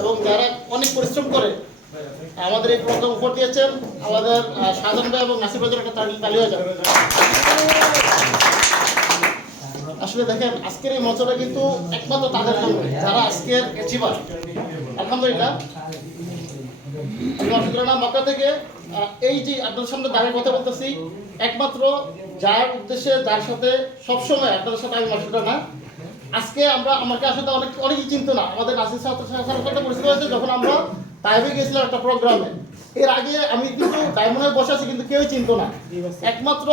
এবং যারা অনেক পরিশ্রম করে আমাদের এই প্রোগ্রাম উপর দিয়েছেন, আমাদের শাহজাহান ভাই এবং নাসির ভাইয়ের একটা তালি হয়ে যাবে। আসলে দেখেন আজকের এই মঞ্চটা কিন্তু একমাত্র তাদের জন্য যারা আজকের অ্যাচিভার। আলহামদুলিল্লাহ আমি মাসুদুল্লাহ মক্কা থেকে এই যে আপনাদের সামনে দাঁড়িয়ে কথা বলতেছি একমাত্র যার উদ্দেশ্যে, যার সাথে সবসময় আপনাদের সাথে আমি মাসুদুল্লাহ না, আজকে আমরা আমাকে আসলে অনেকেই চিনতো না। আমাদের নাসির সাথে পরিচিত হয়েছে যখন আমরা তাইবে গেছিলাম একটা প্রোগ্রামে। এর আগে আমি কিন্তু ডায়মন্ডে বসে আছি কিন্তু কেউই চিনতো না। একমাত্র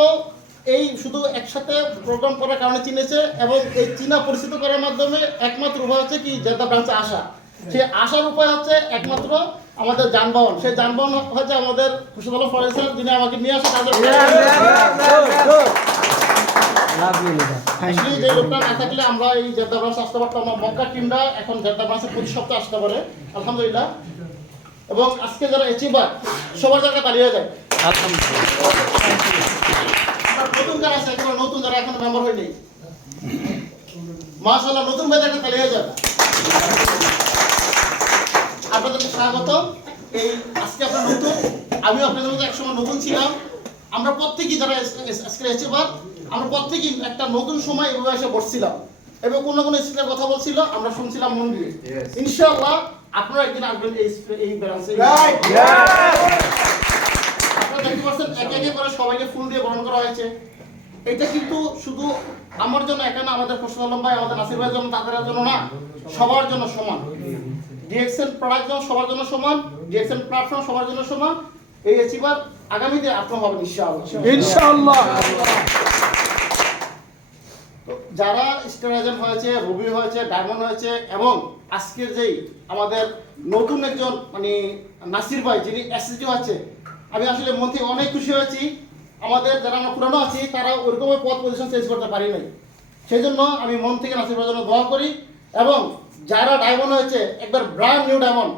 এই শুধু একসাথে প্রোগ্রাম করার কারণে চিনেছে এবং এই চীনা পরিচিত করার মাধ্যমে একমাত্র উপায় হচ্ছে কি জেদ্দা ব্রাঞ্চে আসা। সেই আসার উপায় হচ্ছে একমাত্র আমাদের যানবাহন। সেই যানবাহন হচ্ছে আমাদের খুশিদুল্লাহ ফরেস্টার, যিনি আমাকে নিয়ে আসে তাদের যে লোকটা না থাকলে আমরা এই জেদ্দা ব্রাঞ্চে আসতে পারতাম না। মক্কা টিমরা এখন জেদ্দা ব্রাঞ্চে প্রতি সপ্তাহে আসতে পারে আলহামদুলিল্লাহ। এবং আজকে যারা অ্যাচিভার সবার জায়গায় তালি হয়ে যায় নতুন যারা আছে, একেবারে নতুন যারা এখন মেম্বার হয়নি, মাশাআল্লাহ নতুন ভাই একটা তালি হয়ে যাবে। আপনাদেরকে স্বাগত। এই আজকে আপনারা নতুন, আমিও আপনাদের মধ্যে একসময় নতুন ছিলাম। আমরা প্রত্যেকেই যারা আজকে অ্যাচিভার, আমরা প্রত্যেকেই একটা নতুন সময় এভাবে এসে বসছিলাম এবং কোনো কোনো স্পিকার কথা বলছিল, আমরা শুনছিলাম মন দিয়ে। ইনশাআল্লাহ আপনারা একদিন আসবেন এই ব্রাঞ্চে। আপনারা দেখতে পাচ্ছেন একে একে করে সবাইকে ফুল দিয়ে বরণ করা হয়েছে। এটা কিন্তু শুধু আমার জন্য একা না, আমাদের খোরশেদ আলম ভাই, আমাদের নাসির ভাইয়ের জন্য, তাদের জন্য না, সবার জন্য সমান। ডিএক্সএন প্রোডাক্ট সবার জন্য সমান, ডিএক্সএন প্ল্যাটফর্ম সবার জন্য সমান। এই অ্যাচিভার আগামীতে আপনারা হবেন ইনশাআল্লাহ। যারা স্টার এজেন্ট হয়েছে, রবি হয়েছে, ডায়মন্ড হয়েছে এবং আজকের যেই আমাদের নতুন একজন মানে নাসির ভাই যিনি এসএসডি হচ্ছে, আমি আসলে মন থেকে অনেক খুশি হয়েছি। আমাদের যারা আমরা পুরানো আছি তারা ওইরকমের পদ পজিশন চেঞ্জ করতে পারি নাই, সেই জন্য আমি মন থেকে নাসির ভাইয়ের জন্য দোয়া করি। এবং যারা ডায়মন্ড হয়েছে একবার ব্র্যান্ড নিউ ডায়মন্ড,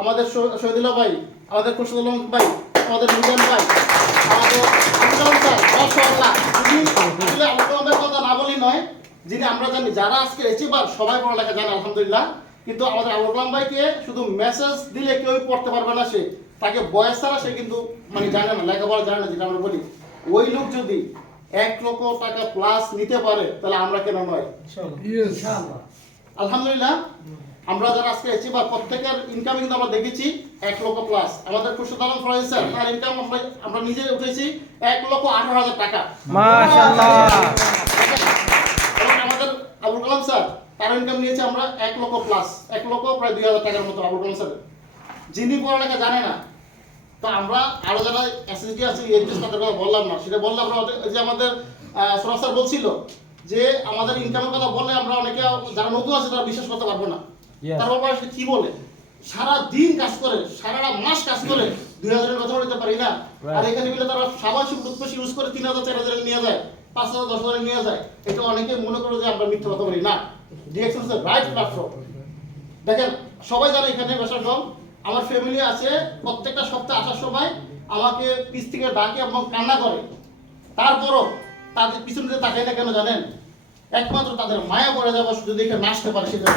আমাদের শহীদুল্লাহ ভাই, আমাদের খোরশেদ আলম ভাই, আমাদের মিজান ভাই, আমাদের আবুল স্যার, মাশাআল্লাহ। আসলে আবুল ভাইয়ের কথা না বলি নয়, যিনি আমরা জানি যারা আজকে অ্যাচিভার সবাই পড়ালেখা জানে আলহামদুলিল্লাহ, কিন্তু আমাদের আবুল কালাম ভাইকে শুধু মেসেজ দিলে কেউ পড়তে পারবে না, সে তাকে বয়স ছাড়া সে কিন্তু মানে জানে না, লেখাপড়া জানে না। যেটা আমরা বলি ওই লোক যদি 1 লক্ষ টাকা প্লাস নিতে পারে তাহলে আমরা কেন নয় ইনশাআল্লাহ। আলহামদুলিল্লাহ আমরা যারা আজকে অ্যাচিভার প্রত্যেকের ইনকাম কিন্তু আমরা দেখেছি 1 লক্ষ প্লাস। আমাদের খুরশেদ আলম ফরাজি স্যার তার ইনকাম আমরা নিজে উঠেছি 1,18,000 টাকা মাশাআল্লাহ। এবং আমাদের আবুল কালাম স্যার তার ইনকাম নিয়েছে আমরা 1 লক্ষ প্লাস, 1 লক্ষ প্রায় 2,000 টাকার মতো আবুল কালাম স্যার, যিনি পড়ালেখা জানে না। তো আমরা আরো যারা এসএসডি আছে এইচএস তাদের কথা বললাম না, সেটা বললাম আমরা যে আমাদের সোনা স্যার বলছিল যে আমাদের ইনকামের কথা বললে আমরা অনেকে যারা নতুন আছে তারা বিশ্বাস করতে পারবো না। তারপর সে কি বলে সারা দিন কাজ করে, সারা মাস কাজ করে 2,000 এর কথা বলতে পারি না। আর এখানে গেলে তারা সবাই টুথপেস্ট ইউজ করে 3,000 4,000 নিয়ে যায়, 5,000 10,000 নিয়ে যায়। এটা অনেকে মনে করে যে আমরা মিথ্যা কথা বলি না। ডিএক্সএন হচ্ছে রাইট প্ল্যাটফর্ম। দেখেন সবাই জানে এখানে বসার জন্য আমার ফ্যামিলি আছে, প্রত্যেকটা সপ্তাহে আসার সময় আমাকে পিছ থেকে ডাকে এবং কান্না করে। তারপরও তাদের পিছনে যে তাকাই না কেন জানেন? একমাত্র তাদের মায়া পড়ে যাবে যদি এখানে নাচতে পারে সেটা।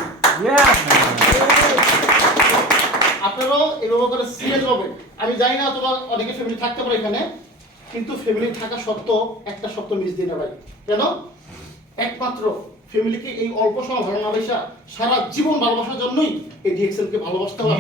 আপনারাও এভাবে করে সিরিয়াস হবেন। আমি জানি না তোমার অনেকে ফ্যামিলি থাকতে পারে এখানে, কিন্তু ফ্যামিলি থাকা সত্ত্বেও একটা সত্য মিস দিই না ভাই। কেন? একমাত্র ফ্যামিলিকে এই অল্প সময় ভালোবাসা সারা জীবন ভালোবাসার জন্যই এই ডিএক্সএল কে ভালোবাসতে হবে।